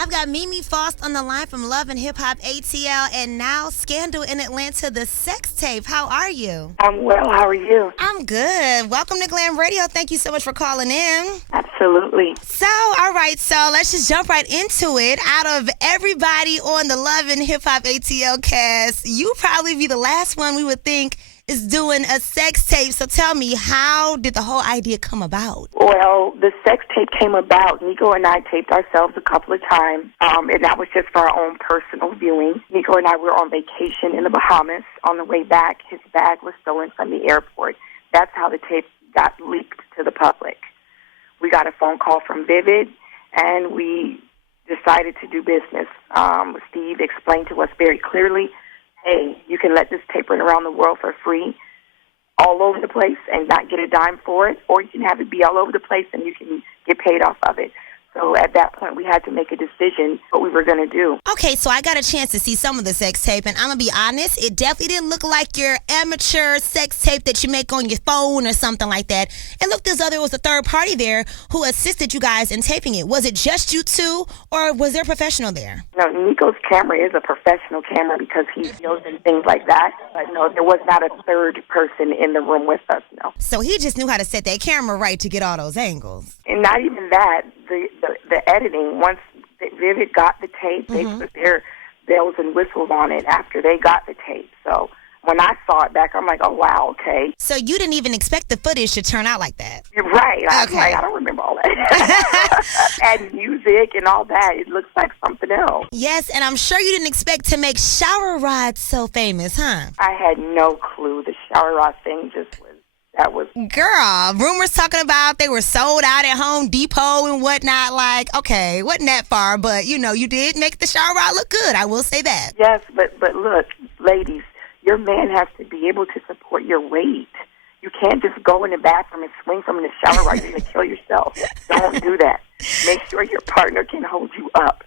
I've got Mimi Faust on the line from Love and Hip Hop ATL and now Scandal in Atlanta, the sex tape. How are you? I'm well. How are you? I'm good. Welcome to Glam Radio. Thank you so much for calling in. Absolutely. So, all right, so let's just jump right into it. Out of everybody on the Love and Hip Hop ATL cast, you probably be the last one we would think is doing a sex tape. So tell me, how did the whole idea come about? Well, the sex tape came about. Nikko and I taped ourselves a couple of times, and that was just for our own personal viewing. Nikko and I were on vacation in the Bahamas. On the way back, his bag was stolen from the airport. That's how the tape got leaked to the public. We got a phone call from Vivid, and we decided to do business. Steve explained to us very clearly, hey, you can let this tape run around the world for free all over the place and not get a dime for it, or you can have it be all over the place and you can get paid off of it. So at that point, we had to make a decision what we were going to do. Okay, so I got a chance to see some of the sex tape, and I'm going to be honest, it definitely didn't look like your amateur sex tape that you make on your phone or something like that. It looked as though there was a third party there who assisted you guys in taping it. Was it just you two, or was there a professional there? No, Nikko's camera is a professional camera because he deals in things like that. But no, there was not a third person in the room with us, no. So he just knew how to set that camera right to get all those angles. And not even that, the editing, once Vivid got the tape, they put their bells and whistles on it after they got the tape. So when I saw it back, I'm like, oh, wow, okay. So you didn't even expect the footage to turn out like that? You're right. Okay. I don't remember all that. And music and all that, it looks like something else. Yes, and I'm sure you didn't expect to make shower rods so famous, huh? I had no clue. The shower rod thing just was, that was... Girl, rumors talking about they were sold out at Home Depot and whatnot. Like, okay, wasn't that far, but, you know, you did make the shower rod look good. I will say that. Yes, but look, ladies, your man has to be able to support your weight. You can't just go in the bathroom and swing from the shower rod. You're going to kill yourself. Don't do that. Make sure your partner can hold you up.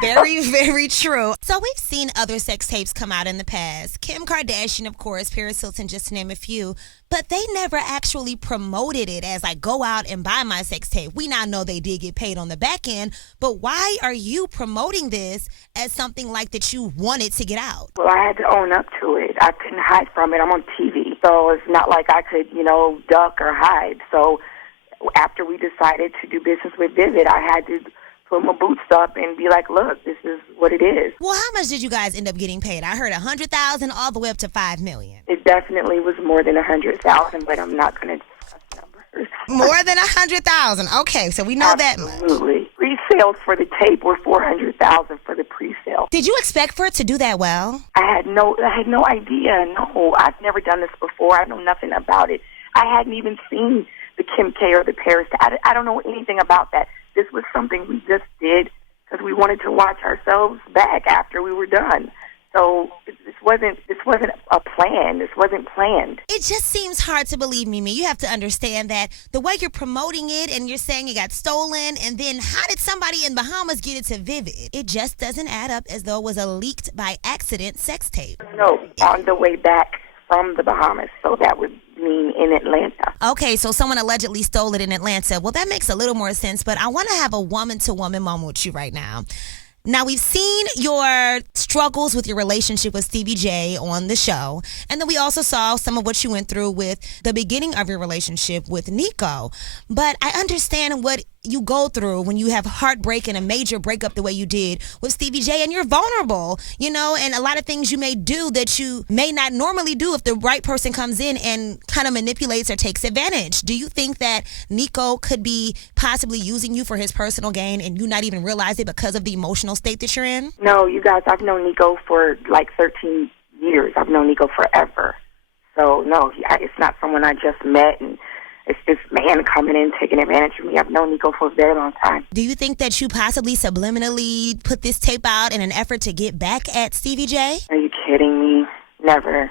Very, very true. So we've seen other sex tapes come out in the past. Kim Kardashian, of course, Paris Hilton, just to name a few. But they never actually promoted it as like, go out and buy my sex tape. We now know they did get paid on the back end. But why are you promoting this as something like that you wanted to get out? Well, I had to own up to it. I couldn't hide from it. I'm on TV. So it's not like I could, duck or hide. So after we decided to do business with Vivid, I had to put my boots up and be like, look, this is what it is. Well, how much did you guys end up getting paid? I heard $100,000 all the way up to $5 million. It definitely was more than $100,000, but I'm not going to discuss numbers. More than $100,000. Okay, so we know that much. Absolutely. Pre-sales for the tape were $400,000 for the pre-sale. Did you expect for it to do that well? I had no idea. No, I've never done this before. I know nothing about it. I hadn't even seen the Kim K or the Paris. I don't know anything about that. This was something we just did because we wanted to watch ourselves back after we were done. So this wasn't a plan. This wasn't planned. It just seems hard to believe, Mimi. You have to understand that the way you're promoting it and you're saying it got stolen, and then how did somebody in Bahamas get it to Vivid? It just doesn't add up as though it was a leaked by accident sex tape. No, on the way back from the Bahamas. So that would mean in Atlanta. Okay, so someone allegedly stole it in Atlanta. Well, that makes a little more sense, but I want to have a woman-to-woman moment with you right now. Now, we've seen your struggles with your relationship with Stevie J on the show, and then we also saw some of what you went through with the beginning of your relationship with Nikko. But I understand what you go through when you have heartbreak and a major breakup the way you did with Stevie J, and you're vulnerable, and a lot of things you may do that you may not normally do if the right person comes in and kind of manipulates or takes advantage. Do you think that Nikko could be possibly using you for his personal gain and you not even realize it because of the emotional state that you're in? No, you guys, I've known Nikko for like 13 years. I've known Nikko forever. So, no, it's not someone I just met and it's this man coming in, taking advantage of me. I've known Nikko for a very long time. Do you think that you possibly subliminally put this tape out in an effort to get back at Stevie J? Are you kidding me? Never.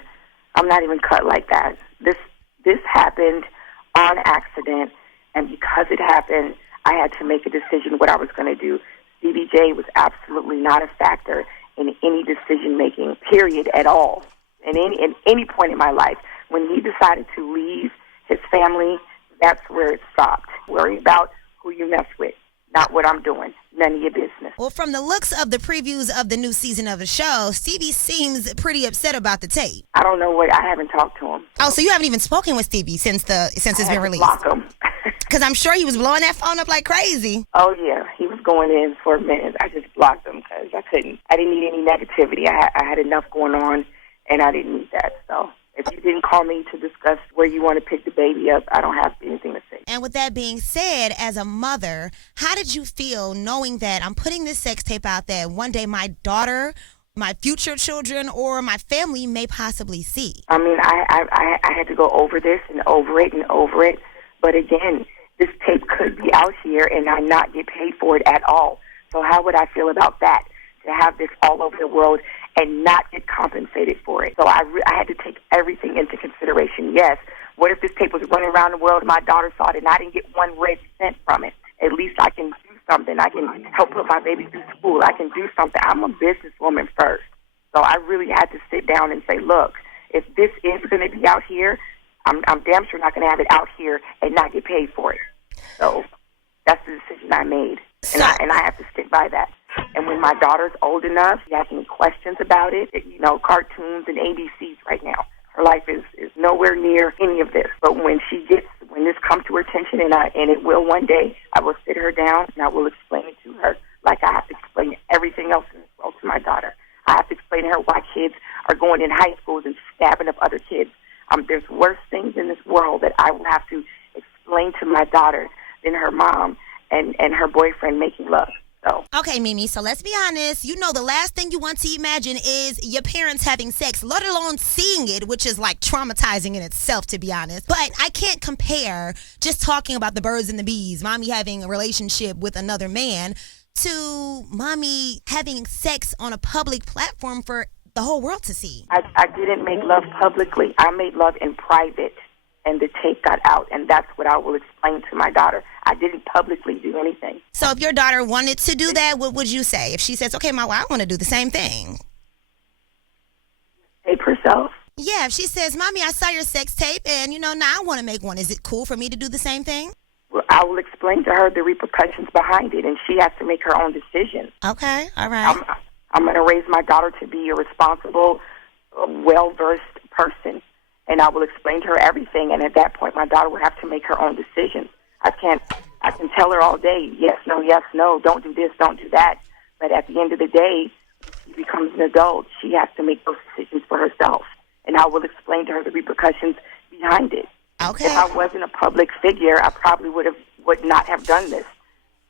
I'm not even cut like that. This happened on accident, and because it happened, I had to make a decision what I was going to do. Stevie J was absolutely not a factor in any decision-making, period, at all, in any point in my life. When he decided to leave his family, that's where it stopped. Worry about who you mess with, not what I'm doing. none of your business. Well, from the looks of the previews of the new season of the show, Stevie seems pretty upset about the tape. I don't know what. I haven't talked to him. Oh, so you haven't even spoken with Stevie since it's been released? Block him. Because I'm sure he was blowing that phone up like crazy. Oh yeah, he was going in for a minute. I just blocked him because I couldn't. I didn't need any negativity. I had enough going on, and I didn't need that. So if you didn't call me to discuss where you want to pick the baby up, I don't have anything to say. And with that being said, as a mother, how did you feel knowing that I'm putting this sex tape out that one day my daughter, my future children, or my family may possibly see? I mean, I had to go over this and over it and over it. But again, this tape could be out here and I not get paid for it at all. So how would I feel about that, to have this all over the world and not get compensated for it? So I had to take everything into consideration. Yes, what if this tape was running around the world and my daughter saw it and I didn't get one red cent from it? At least I can do something. I can help put my baby through school. I can do something. I'm a businesswoman first. So I really had to sit down and say, look, if this is going to be out here, I'm damn sure not going to have it out here and not get paid for it. So that's the decision I made, and I have to stick by that. And when my daughter's old enough, she has any questions about it, you know, cartoons and ABCs right now. Her life is nowhere near any of this. But when this comes to her attention, and it will one day, I will sit her down and I will explain it to her like I have to explain everything else in this world to my daughter. I have to explain to her why kids are going in high schools and stabbing up other kids. There's worse things in this world that I will have to explain to my daughter than her mom and her boyfriend making love. So. Okay, Mimi, so let's be honest. You know, the last thing you want to imagine is your parents having sex, let alone seeing it, which is like traumatizing in itself, to be honest. But I can't compare just talking about the birds and the bees, mommy having a relationship with another man, to mommy having sex on a public platform for the whole world to see. I didn't make love publicly. I made love in private, and the tape got out, and that's what I will explain to my daughter. I didn't publicly do anything. So if your daughter wanted to do that, what would you say? If she says, okay, Mom, I want to do the same thing. Tape herself? Yeah, if she says, Mommy, I saw your sex tape, and, now I want to make one. Is it cool for me to do the same thing? Well, I will explain to her the repercussions behind it, and she has to make her own decision. Okay, all right. I'm going to raise my daughter to be a responsible, well-versed person, and I will explain to her everything, and at that point, my daughter will have to make her own decisions. I can tell her all day, yes, no, don't do this, don't do that, but at the end of the day, she becomes an adult. She has to make those decisions for herself, and I will explain to her the repercussions behind it. Okay. If I wasn't a public figure, I probably would not have done this,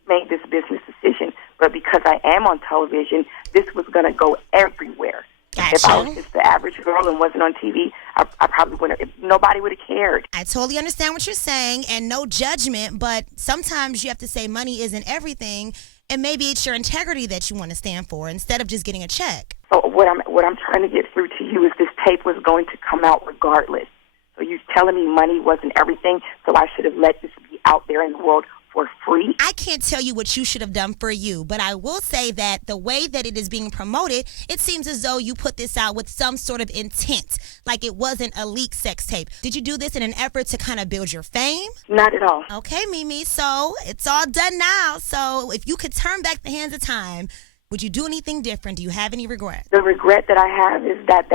made this business decision. But because I am on television, this was going to go everywhere. Gotcha. If I was just the average girl and wasn't on TV, I probably wouldn't have. Nobody would have cared. I totally understand what you're saying, and no judgment, but sometimes you have to say money isn't everything, and maybe it's your integrity that you want to stand for instead of just getting a check. So what I'm trying to get through to you is this tape was going to come out regardless. So you're telling me money wasn't everything, so I should have let this be out there in the world for free? I can't tell you what you should have done for you, but I will say that the way that it is being promoted, it seems as though you put this out with some sort of intent, like it wasn't a leaked sex tape. Did you do this in an effort to kind of build your fame? Not at all. Okay, Mimi, so it's all done now. So if you could turn back the hands of time, would you do anything different? Do you have any regret? The regret that I have is that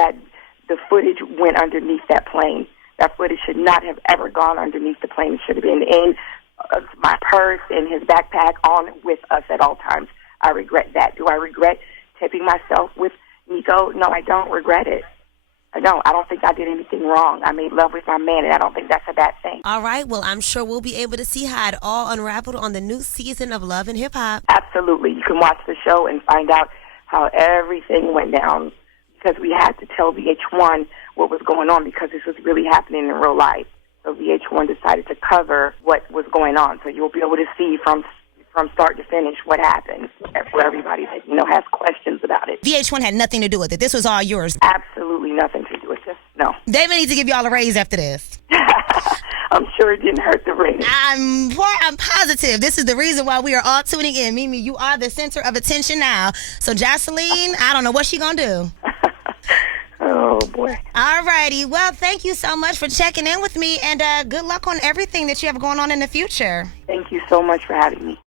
the footage went underneath that plane. That footage should not have ever gone underneath the plane. It should have been in my purse, in his backpack, on with us at all times. I regret that. Do I regret taping myself with Nikko? No, I don't regret it. I don't. I don't think I did anything wrong. I made love with my man, and I don't think that's a bad thing. All right. Well, I'm sure we'll be able to see how it all unraveled on the new season of Love and Hip Hop. Absolutely. You can watch the show and find out how everything went down, because we had to tell VH1 what was going on, because this was really happening in real life. So VH1 decided to cover what was going on. So you'll be able to see from start to finish what happened for everybody that, has questions about it. VH1 had nothing to do with it. This was all yours. Absolutely nothing to do with this. No. They may need to give y'all a raise after this. I'm sure it didn't hurt the rating. I'm positive. This is the reason why we are all tuning in. Mimi, you are the center of attention now. So Jocelyn, I don't know what she gonna do. Oh, boy. All righty. Well, thank you so much for checking in with me, and good luck on everything that you have going on in the future. Thank you so much for having me.